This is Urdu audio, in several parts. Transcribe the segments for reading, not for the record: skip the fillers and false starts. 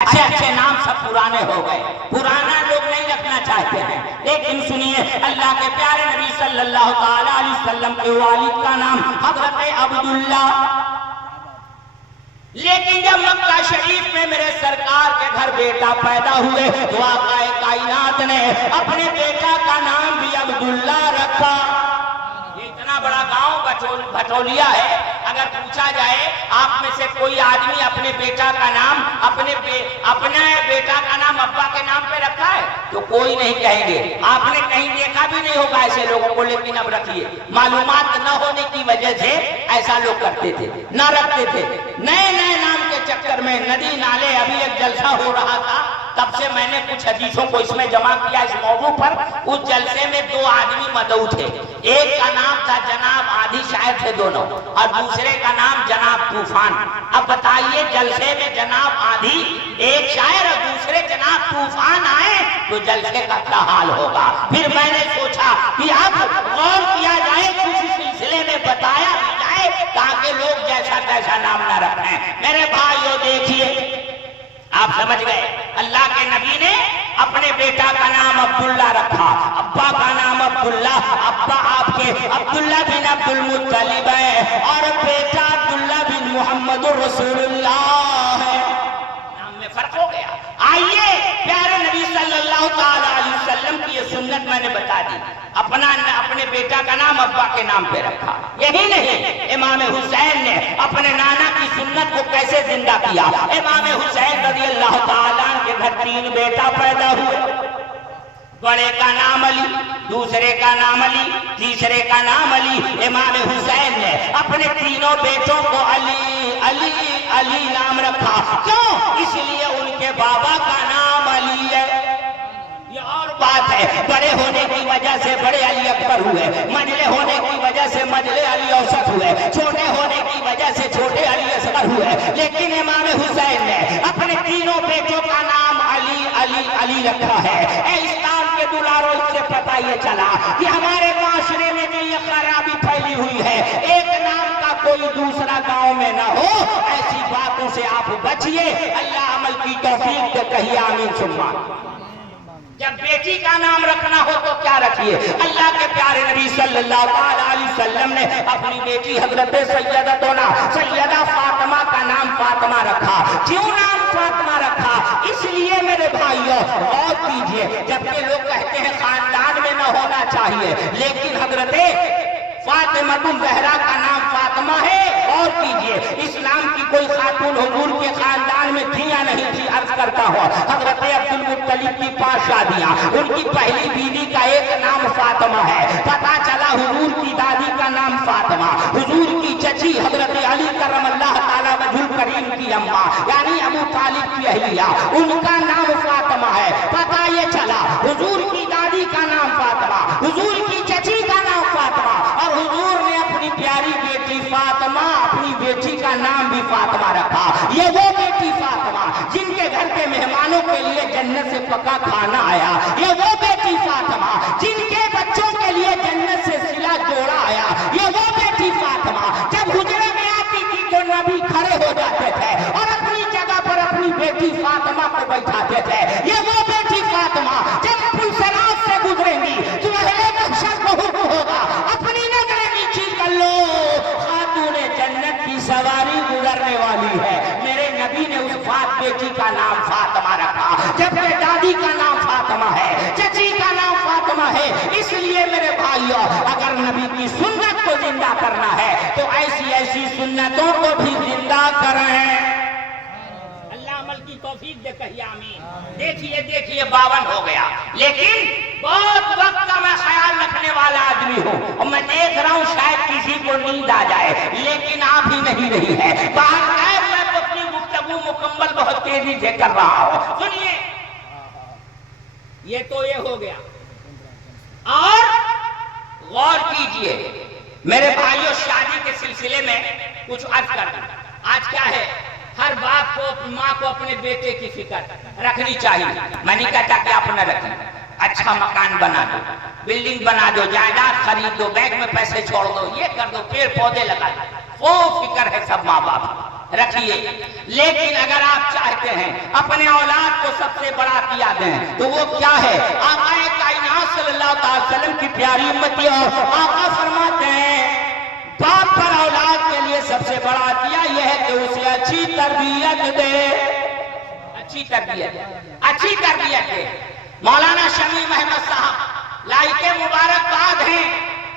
اچھے اچھے نام سب پرانے ہو گئے، پرانا لوگ نہیں رکھنا چاہتے ہیں، لیکن سنیے اللہ کے پیارے نبی صلی اللہ تعالی علیہ وسلم کے والد کا نام حضرت عبداللہ، لیکن جب مکہ شریف میں میرے سرکار کے گھر بیٹا پیدا ہوئے تو آقا کائنات نے اپنے بیٹا کا نام بھی عبداللہ رکھا۔ یہ اتنا بڑا گاؤں بھٹولیا ہے، اگر پوچھا جائے آپ میں سے کوئی آدمی اپنے بیٹا کا نام اپنے بیٹا کا نام ابا کے نام پہ رکھا ہے تو کوئی نہیں کہیں گے، آپ نے کہیں دیکھا بھی نہیں ہوگا ایسے لوگوں کو، لیکن اب رکھیے، معلومات نہ ہونے کی وجہ سے ایسا لوگ کرتے تھے، نہ رکھتے تھے، نئے نئے نام کے چکر میں ندی نالے۔ ابھی ایک جلسہ ہو رہا تھا، تب سے میں نے کچھ حدیثوں کو اس میں جمع کیا اس موضوع پر۔ اس جلسے میں دو آدمی مدعو تھے، ایک کا نام تھا جناب آدھی، شاید تھے دونوں، اور دوسرے کا نام جناب طوفان۔ اب بتائیے جلسے میں جناب آدھی ایک شاعر اور دوسرے جناب طوفان آئے تو جلسے کا کیا حال ہوگا؟ پھر میں نے سوچا کہ اب غور کیا جائے، کچھ سلسلے میں بتایا جائے تاکہ لوگ جیسا تیسا نام نہ رکھیں۔ میرے بھائیو دیکھیے، آپ سمجھ گئے، اللہ کے نبی نے اپنے بیٹا کا نام عبداللہ رکھا، ابا کا نام عبداللہ، ابا آپ کے عبداللہ بن عبد المطلب ہے اور بیٹا عبداللہ بن محمد رسول اللہ ہے، نام میں فرق ہو گیا۔ آئیے پیارے نبی صلی اللہ تعالی علیہ وسلم کی یہ سنت میں نے بتا دی، اپنے بیٹا کا نام ابا کے نام پہ رکھا۔ یہی نہیں، امام حسین نے اپنے نانا کی سنت کو کیسے زندہ کیا۔ امام حسین رضی اللہ تعالیٰ کے گھر 3 بیٹا پیدا ہوئے، بڑے کا نام علی، دوسرے کا نام علی، تیسرے کا نام علی۔ امام حسین نے اپنے تینوں بیٹوں کو علی علی علی نام رکھا، کیوں؟ اس لیے ان کے بابا کا نام علی ہے۔ یہ اور بات ہے، بڑے ہونے کی وجہ سے بڑے علی اکبر ہوئے، منجلے ہونے کی وجہ سے منجلے علی اوسط ہوئے، چھوٹے ہونے کی وجہ سے چھوٹے علی اصغر ہوئے، لیکن امام حسین نے اپنے تینوں بیٹوں کا نام علی علی علی رکھا ہے۔ اے اسلام کے دلاروں، اس سے پتہ یہ چلا کہ ہمارے معاشرے میں جو یہ خرابی پھیلی ہوئی ہے، ایک نام کا کوئی دوسرا گاؤں میں نہ ہو، ایسی باتوں سے آپ بچیے۔ اللہ عمل کی توفیق دے، کہیے آمین ثم آمین۔ جب بیٹی کا نام رکھنا ہو تو کیا رکھیے؟ اللہ کے پیارے نبی صلی اللہ علیہ وسلم نے اپنی بیٹی حضرت سیدہ فاطمہ کا نام فاطمہ رکھا۔ کیوں نام فاطمہ رکھا؟ اس لیے میرے بھائیوں غور کیجئے، جبکہ لوگ کہتے ہیں خاندان میں نہ ہونا چاہیے، لیکن حضرت فاطمہ الزہرا کا نام فاطمہ ہے۔ اور کیجئے، اسلام کی کوئی خاتون حضور کے خاندان میں تھی یا نہیں تھی؟ عرض کرتا ہوں، حضرت عبد المطلب کی 5 شادیاں، ان کی پہلی بیوی کا ایک نام فاطمہ ہے۔ پتا چلا حضور کی دادی کا نام فاطمہ، حضور کی چچی حضرت علی کرم اللہ تعالیٰ وجہ الکریم کی اماں یعنی ابو طالب کی اہلیہ، ان کا نام فاطمہ ہے۔ پتا یہ چلا حضور کی دادی کا نام فاطمہ، حضور کی چچی کا نام فاطمہ، اور حضور نے اپنی پیاری بیٹی فاطمہ، اپنی بیٹی کا نام بھی فاطمہ رکھا۔ یہ وہ بیٹی فاطمہ جن کے گھر کے مہمانوں کے لیے جنت سے پکا کھانا آیا، یہ وہ بیٹی فاطمہ جن کے بچوں کے لیے جنت سے صلہ جوڑا آیا، یہ وہ بیٹی فاطمہ جب حجرے میں آتی تھی تو نبی کھڑے ہو جاتے تھے اور اپنی جگہ پر اپنی بیٹی فاطمہ کو بیٹھاتے تھے، یہ وہ بیٹی فاطمہ جب پلسرات سے گزریں گی تو اہل محشر کو حکم ہوگا اپنی نظریں نیچی کر لو، خاتون جنت کی سواری گزرنے والی ہے۔ میرے نبی نے اس بیٹی کا نام فاطمہ رکھا، جبکہ دادی کا نام فاطمہ ہے، چچی کا نام فاطمہ ہے۔ اس لیے میرے بھائیوں، اگر نبی کی سنت کو زندہ کرنا ہے تو ایسی ایسی سنتوں کو بھی زندہ کریں۔ اللہ عمل کی توفیق دے، کہیے آمین۔ دیکھیے 52 ہو گیا، لیکن بہت وقت کا میں خیال رکھنے والا آدمی ہوں اور میں دیکھ رہا ہوں شاید کسی کو نیند آ جائے، لیکن آ بھی نہیں رہی ہے۔ باہر میں اپنی گفتگو مکمل بہت تیزی سے کر رہا ہوں، سنیے۔ یہ تو یہ ہو گیا، اور غور کیجئے میرے بھائیوں، شادی کے سلسلے میں کچھ عرض کر دوں۔ آج کیا ہے، ہر باپ کو ماں کو اپنے بیٹے کی فکر رکھنی چاہیے۔ میں نہیں کہتا کہ آپ نہ رکھیں، اچھا مکان بنا دو، بلڈنگ بنا دو، جائیداد خرید دو، بینک میں پیسے چھوڑ دو، یہ کر دو، پیڑ پودے لگا دو، خوب فکر ہے سب ماں باپ۔ رکھیے، لیکن اگر آپ چاہتے ہیں اپنے اولاد کو سب سے بڑا کیا دیں تو وہ کیا ہے؟ آقا کائنات صلی اللہ علیہ وسلم کی پیاری امتیوں، آقا فرماتے ہیں باپ پر اولاد کے لیے سب سے بڑا کیا یہ ہے کہ اسے اچھی تربیت دے، اچھی تربیت دے۔ مولانا شمیم احمد صاحب لائق مبارکباد ہیں،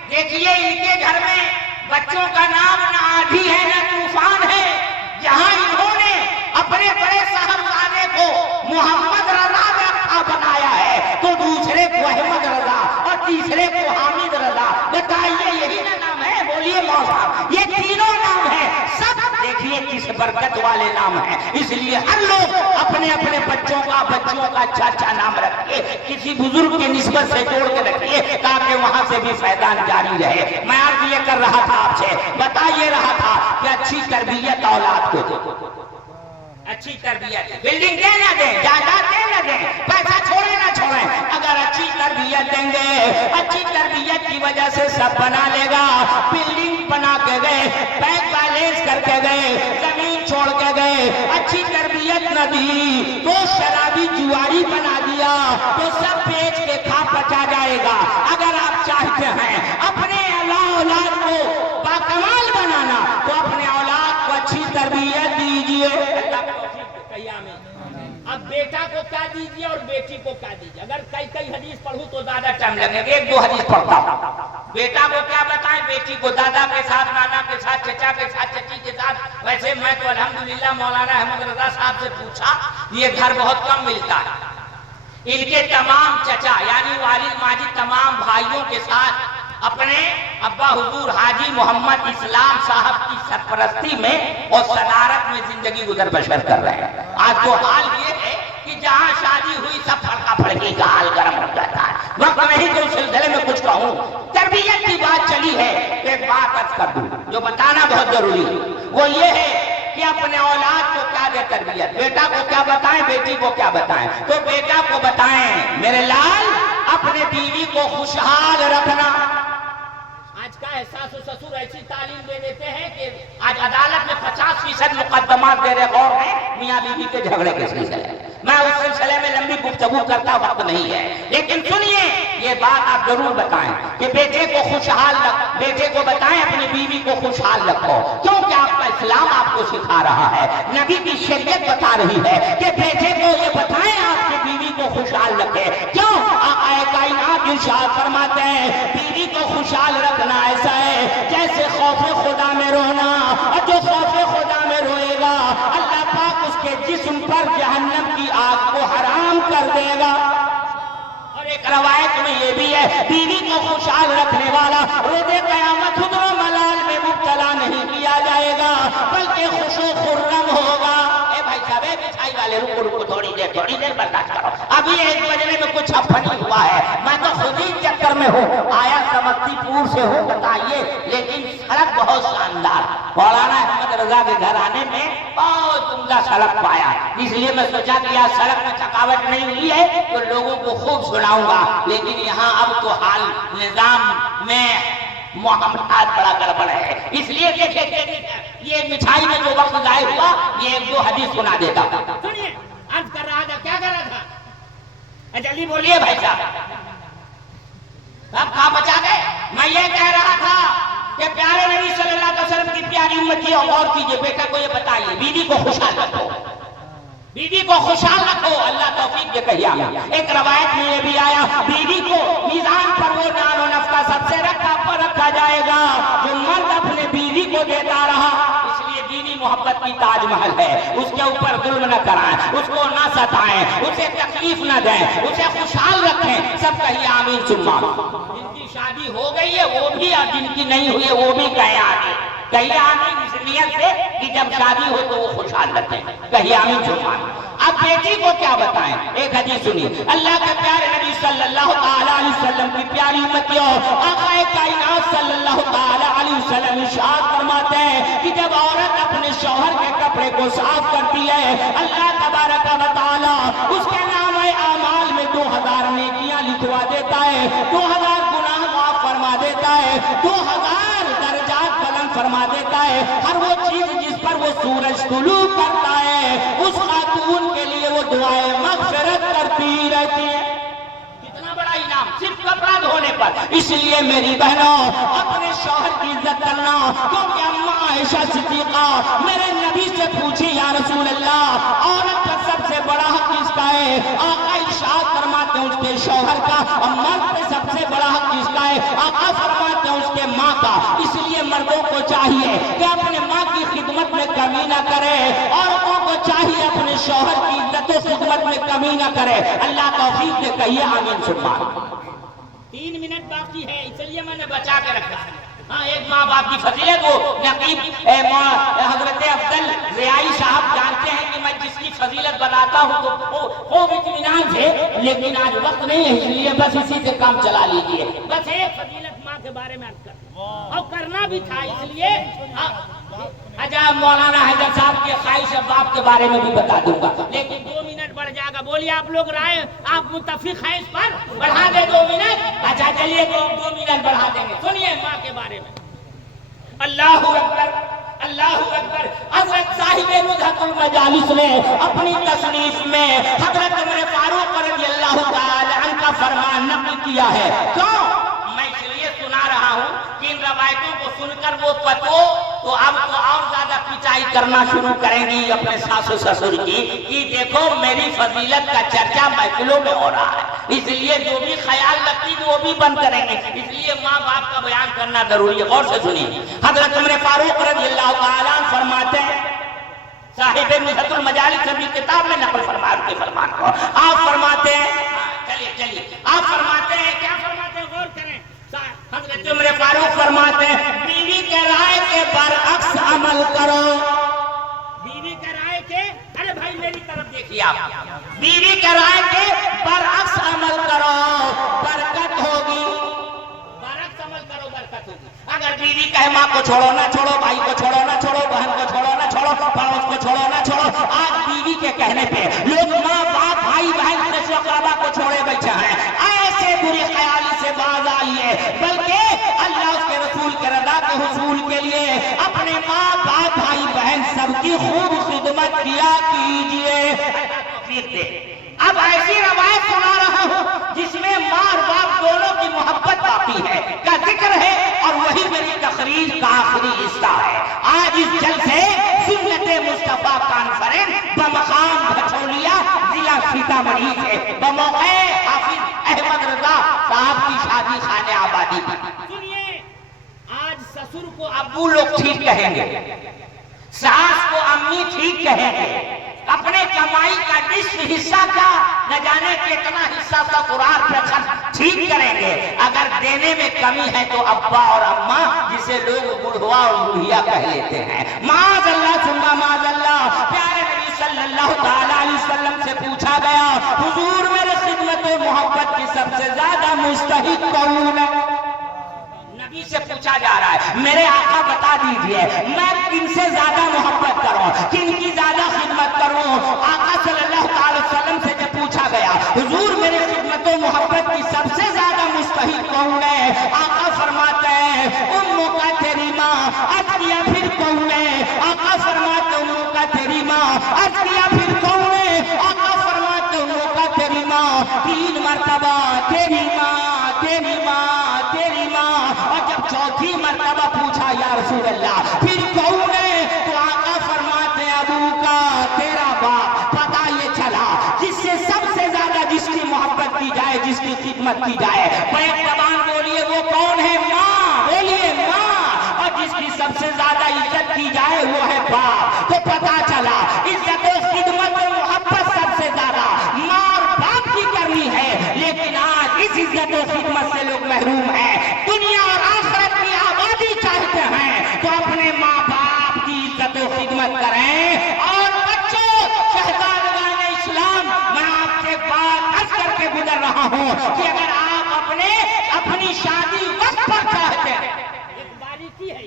دیکھیے ان کے گھر میں بچوں کا نام نہ آندھی ہے نہ طوفان ہے، جہاں انہوں نے اپنے بڑے صاحبزادے کو محمد رضا رکھا بنایا ہے تو دوسرے کو احمد رضا اور تیسرے کو حامد رضا، بتائیے یہی نہ نام ہے؟ بولیے مولانا، یہ تینوں نام ہیں، سب دیکھیے کس برکت والے نام ہیں۔ اس لیے ہر لوگ اپنے اپنے بچوں کا اچھا اچھا نام رکھیے، کسی بزرگ کی نسبت سے جوڑ کے رکھیے تاکہ وہاں سے بھی فیضان جاری رہے۔ میں عرض یہ کر رہا تھا آپ سے، بتا یہ رہا تھا کہ اچھی تربیت اولاد کو دے، اچھی تربیت، بلڈنگ دے نہ دیں، جائیداد دے نہ دیں، پیسہ چھوڑے نہ چھوڑیں، اگر اچھی تربیت دیں گے، اچھی تربیت کی وجہ سے سب بنا لے گا۔ بلڈنگ بنا کے گئے، بینک بیلنس کر کے گئے، زمین چھوڑ کے گئے، اچھی تربیت نہ دی تو شرابی جواری بنا دیا تو سب بیچ کے کھا پچا جائے گا۔ اگر آپ چاہتے ہیں اپنے اولاد کو باکمال بنانا تو اپنے اولاد کو اچھی تربیت دیجیے۔ اب بیٹا کو کیا دیجیے اور بیٹی کو کیا دیجیے؟ اگر کئی حدیث پڑھوں تو زیادہ ٹائم لگے گا، ایک دو حدیث پڑھتا ہوں۔ بیٹا کو کیا بتائیں؟ بیٹی کو دادا کے ساتھ، نانا کے ساتھ، چچا کے ساتھ، چچی کے ساتھ۔ ویسے میں تو الحمدللہ مولانا احمد رضا صاحب سے پوچھا، یہ گھر بہت کم ملتا ہے، ان کے تمام چچا یعنی والد ماجد تمام بھائیوں کے ساتھ اپنے ابا حضور حاجی محمد اسلام صاحب کی سرپرستی میں اور صدارت میں زندگی گزر بسر کر رہے ہیں۔ آج تو حال یہ ہے کہ جہاں شادی ہوئی سب پھڑکا پھڑکی کا حال گرم ہو جاتا ہے۔ وقت نہیں تو اس سلسلے میں کچھ کہوں، تربیت کی بات چلی ہے، ایک بات عرض کر دوں جو بتانا بہت ضروری ہے، وہ یہ ہے کہ اپنے اولاد کو کیا دے تربیت۔ بیٹا کو کیا بتائیں، بیٹی کو کیا بتائیں؟ تو بیٹا کو بتائیں میرے لال اپنے بیوی کو خوشحال رکھنا۔ آج کا احساس و سسور ایسی تعلیم دے دیتے ہیں کہ آج عدالت میں 50% مقدمات دے رہے غور ہیں میاں بیوی کے جھگڑے کے سلسلے۔ میں اس سلسلے میں لمبی گفتگو کرتا وقت نہیں ہے، لیکن سنیے یہ بات آپ ضرور بتائیں کہ بیٹے کو خوشحال رکھ، بیٹے کو بتائیں اپنی بیوی کو خوشحال رکھو، کیونکہ آپ کا اسلام آپ کو سکھا رہا ہے، نبی کی شریعت بتا رہی ہے کہ بیٹے کو یہ بتائیں آپ کی بیوی کو خوشحال رکھے۔ کیوں؟ آقا کائنات ارشاد فرماتے ہیں بیوی کو خوشحال رکھنا ایسا ہے جیسے خوف خدا میں رونا، اور جو خوف خدا میں روئے گا اللہ پاک اس کے جسم پر جہنم کی آگ کو حرام کر دے گا۔ اور ایک روایت میں یہ بھی ہے بیوی کو خوشحال رکھنے والا روز قیامت حضر و ملال میں مبتلا نہیں کیا جائے گا بلکہ خوش و خرم ہوگا۔ اے بھائی صاحب مٹھائی والے رکو تھوڑی دیر برداشت کرو، ابھی 1 بجنے میں کچھ اب نہیں ہوا ہے، میں تو خود ہی چکر میں ہوں، آیا سمستی پور سے ہوں بتائیے، لیکن سڑک بہت شاندار، مولانا احمد رضا کے گھر آنے میں بہت عمدہ سڑک پایا، اس لیے میں سوچا کہ یہاں سڑک میں تھکاوٹ نہیں ہوئی ہے تو لوگوں کو خوب سناؤں گا، لیکن یہاں اب تو حال نظام میں معاملات بڑا گڑبڑ ہے، اس لیے دیکھیں یہ مٹھائی میں جو وقت ضائع ہوا یہ 1-2 حدیث سنا دیتا ہوں۔ سنیے عرض کر رہا تھا، کیا کر رہا تھا؟ جلدی بولیے بھائی صاحب، اب کہاں بچا گئے؟ میں یہ کہہ رہا تھا کہ پیارے نبی صلی اللہ علیہ وسلم کی پیاری امتی غور کیجئے، بیٹا کو یہ بتائیے بیوی کو خوشحال رکھو، بیوی کو خوشحال رکھو، اللہ توفیق دے کہیے آمین۔ ایک روایت میں یہ بھی آیا بیوی کو میزان پر وہ نان و نفقہ سب سے رکھا جائے گا جو مرد اپنے بیوی کو دیتا رہا، اس لیے بیوی محبت کی تاج محل ہے، اس کے اوپر ظلم نہ کرائیں، اس کو نہ ستائیں، اسے تکلیف نہ دیں، اسے خوشحال رکھیں، سب کہیے آمین ثم آمین۔ جن کی شادی ہو گئی ہے وہ بھی، اور جن کی نہیں ہوئی ہے وہ بھی کہیں آمین، کہیے آمین اس نیت سے کہ جب شادی ہو تو وہ خوشحال رکھیں، کہیے آمین ثم آمین۔ اب بیٹی کو کیا بتائیں؟ ایک حدیث سنیے، اللہ کے پیارے نبی صلی اللہ علیہ وسلم کی پیاری امتیوں آقا کائنات صلی اللہ علیہ وسلم ارشاد فرماتے ہیں کہ جب عورت اپنے شوہر کے کپڑے کو صاف کرتی ہے اللہ تبارک و تعالی اس کے نام اعمال میں 2000 نیکیاں لکھوا دیتا ہے، 2000 گناہ معاف فرما دیتا ہے، 2000 درجات درجات بلند فرما دیتا ہے. ہر وہ چیز جس پر وہ سورج طلوع کرتا ہے اس خاتون کے لیے وہ دعائیں مغفرت کرتی رہتی ہے. کتنا بڑا انعام صرف کپڑا دھونے پر. اس لیے میری بہنوں اپنے شوہر کی عزت کرنا. کیونکہ اماں عائشہ صدیقہ میرے نبی سے پوچھی یا رسول اللہ عورت کا سب سے بڑا حق کس کا ہے؟ آقا ارشاد فرماتے ہیں اس کے شوہر کا. اور مرد پہ سب سے بڑا حق کس کا ہے؟ آقا فرماتے ہیں اس کے ماں کا. اس لیے مردوں کو چاہیے کہ اپنے ماں کی خدمت میں کمی نہ کرے. عورتوں کو چاہیے اپنے شوہر کی عزت و خدمت میں کمی نہ کرے. اللہ توفیق دے. کہیے آمین سبحان. 3 منٹ باقی ہے اس لیے میں نے بچا کے رکھا ہے. ہاں ایک ماں باپ کی فضیلت کو نقیب حضرت افضل ریائی صاحب جانتے ہیں کہ میں جس کی فضیلت بتاتا ہوں تو خوب اطمینان سے. لیکن آج وقت نہیں ہے اس لیے بس اسی سے کام چلا لیجیے. بس ایک فضیلت ماں کے بارے میں عرض کر اور کرنا بھی تھا اس لیے عجاب مولانا حیدر صاحب کی خواہش باپ کے بارے میں بھی بتا دوں گا. لیکن 2 منٹ بڑھ جائے گا. بولیے آپ لوگ رائے آپ متفق ہیں اس پر؟ بڑھا دے 2 منٹ. اچھا چلیے 2 منٹ بڑھا دیں گے. سنیے ماں کے بارے میں. اللہ اکبر اللہ اکبر. حضرت صاحب نزہۃ المجالس نے اپنی تصنیف میں حضرت عمر فاروق رضی اللہ تعالی عنہ کا فرمان نقل کیا ہے. کیوں؟ میں اس لیے سنا رہا ہوں کہ ان روایتوں کو سن کر وہ پتو تو اب تو اور زیادہ پچائی کرنا شروع کریں گی اپنے ساس و سسر کی کہ دیکھو میری فضیلت کا چرچا محفلوں میں ہو رہا ہے. اس لیے جو بھی خیال رکھتی وہ بھی بند کریں گے. اس لیے ماں باپ کا بیان کرنا ضروری ہے. غور سے سنیے. حضرت عمر فاروق رضی اللہ تعالیٰ عنہ فرماتے ہیں صاحب نزہۃ المجالس کی کتاب میں نقل فرما کے فرمان کو آپ فرماتے ہیں. چلیے آپ فرماتے ہیں. کیا فرماتے ہیں؟ غور کریں. حضرت عمر فاروق فرماتے ہیں بیوی کے رائے کے برعکس عمل کرو. بیوی کے رائے کے ارے بھائی میری طرف دیکھیے آپ. بیوی کے رائے کے برعکس عمل کرو برکت ہوگی. برعکس عمل کرو برکت ہوگی. اگر بیوی کہے ماں کو چھوڑو نہ چھوڑو, بھائی کو چھوڑو نہ چھوڑو, بہن کو چھوڑو نہ چھوڑو, پڑوس کو چھوڑو نہ چھوڑو. آج بیوی کے کہنے پہ لوگ ماں باپ بھائی بہن سے اقربا کو چھوڑے بیٹھے ہیں. ایسے بری خیالی سے باز آئیے بلکہ اللہ اس کے رسول کے رضا کے حصول کے لیے اپنے ماں باپ بھائی بہن سب کی خوب خدمت کیا کیجیے. اب ایسی روایت سنا رہا ہوں جس میں ماں اور باپ دونوں کی محبت باقی ہے کا ذکر ہے اور وہی میری تقریر کا آخری حصہ ہے. آج اس جلسے سنت مصطفیٰ کانفرنس بمقام بھچولیا ضلع سیتامڑھی سے بموقع حافظ احمد رضا صاحب کی شادی خانے آبادی کی. سنیے آج سسر کو ابو لوگ ٹھیک کہیں گے, ساس کو امی ٹھیک کہیں گے, اپنے کمائی کا نصف حصہ کا نہ جانے کتنا حصہ سسرال پہ خرچ ٹھیک کریں گے. اگر دینے میں کمی ہے تو ابا اور اماں جسے لوگ بڑھوا اور بڑھیا کہہ لیتے ہیں. معاذ اللہ ثم معاذ اللہ. پیارے نبی صلی اللہ تعالی علیہ وسلم سے پوچھا گیا حضور میرے خدمت و محبت کی سب سے زیادہ مستحق کون ہے؟ نبی سے پوچھا جا رہا ہے میرے آقا بتا دیجئے میں کن سے زیادہ محبت کروں, کن کی زیادہ خدمت کروں. آقا صلی اللہ تعالی وسلم سے جب پوچھا گیا حضور میرے خدمت و محبت کی سب سے زیادہ مستحق کون ہے؟ آقا فرماتے ہیں اموں کا تیری ماں. عرض کیا پھر کون ہے؟ آقا فرماتے اموں کا تیری ماں. عرض کیا پھر کون ہے؟ آقا فرماتے اموں کا تیری ماں. 3 مرتبہ تیری ماں تیری ماں تیری ماں. اور جب چوتھی مرتبہ پوچھا یا رسول اللہ پھر کون ہے تو آقا فرماتے ابو کا تیرا باپ. پتا یہ چلا جس سے سب سے زیادہ جس کی محبت کی جائے جس کی خدمت کی جائے بیک زبان بولیے وہ کون ہے؟ ماں. بولیے ماں. اور جس کی سب سے زیادہ عزت کی جائے وہ ہے باپ. تو پتا چلا عزت و خدمت و محبت سب سے زیادہ ماں اور باپ کی کرنی ہے. لیکن آج اس عزت و خدمت سے لوگ محروم ہیں. دنیا اور آخرت کی آبادی چاہتے ہیں تو اپنے ماں باپ کی عزت و خدمت کریں. اور بچوں شہزادگان اسلام میں آپ سے بات عرض کر کے گزر رہا ہوں کہ اگر آپ اپنی شادی وقت پر چاہتے ہیں. ایک باریکی ہے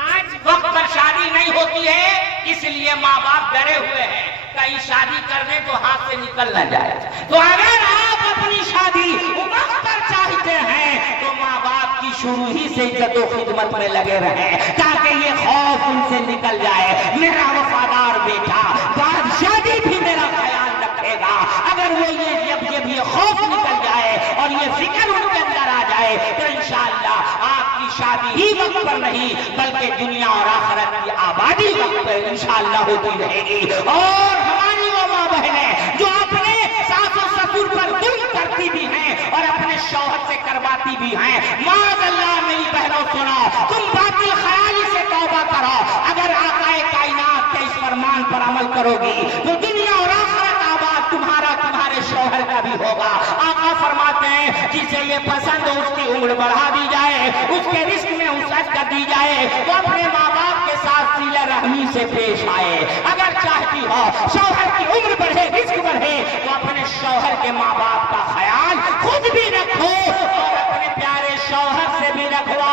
آج وقت پر شادی نہیں ہوتی ہے اس لیے ماں باپ ڈرے ہوئے ہیں کہیں شادی کرنے تو ہاتھ سے نکل نہ جائے. تو اگر آپ اپنی شادی وقت پر چاہتے ہیں تو ماں باپ کی شروع ہی سے عزت و خدمت میں لگے رہیں تاکہ یہ خوف ان سے نکل جائے. میرا وفادار بیٹا بادشاہی بھی میرا خیال رکھے گا. اگر وہ یہ خوف نکل جائے اور یہ فکر ان کے اندر آ جائے تو انشاءاللہ آپ کی شادی ہی وقت پر نہیں بلکہ دنیا اور آخرت کی آبادی وقت پر انشاءاللہ ہوتی رہے گی. اور ہماری وہ ماں بہنیں جو اپنے ساس و سسر پر ظلم کرتی بھی ہیں اور اپنے شوہر سے کرواتی بھی ہیں, معاذ اللہ میری بہنوں سنو, تم باطل خیالی سے توبہ کرو. اگر آقا کائنات کے اس فرمان پر عمل کرو گی تو دنیا اور آخرت آباد تمہارا تمہارے شوہر کا بھی ہوگا. آقا فرماتے ہیں جسے یہ پسند ہو اس کی عمر بڑھا دی جائے, اس کے رزق میں وسعت کر دی جائے, وہ اپنے ماں باپ کے ساتھ صلہ رحمی سے پیش آئے. اگر چاہتی ہو شوہر کی عمر بڑھے رزق بڑھے تو اپنے شوہر کے ماں باپ کا خیال خود بھی رکھو اور اپنے پیارے شوہر سے بھی رکھو.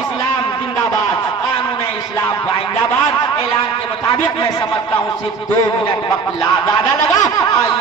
اسلام زندہ باد, قانون اسلام زندہ باد. اعلان کے مطابق میں سمجھتا ہوں صرف 2 منٹ وقت زیادہ لگا. آئیے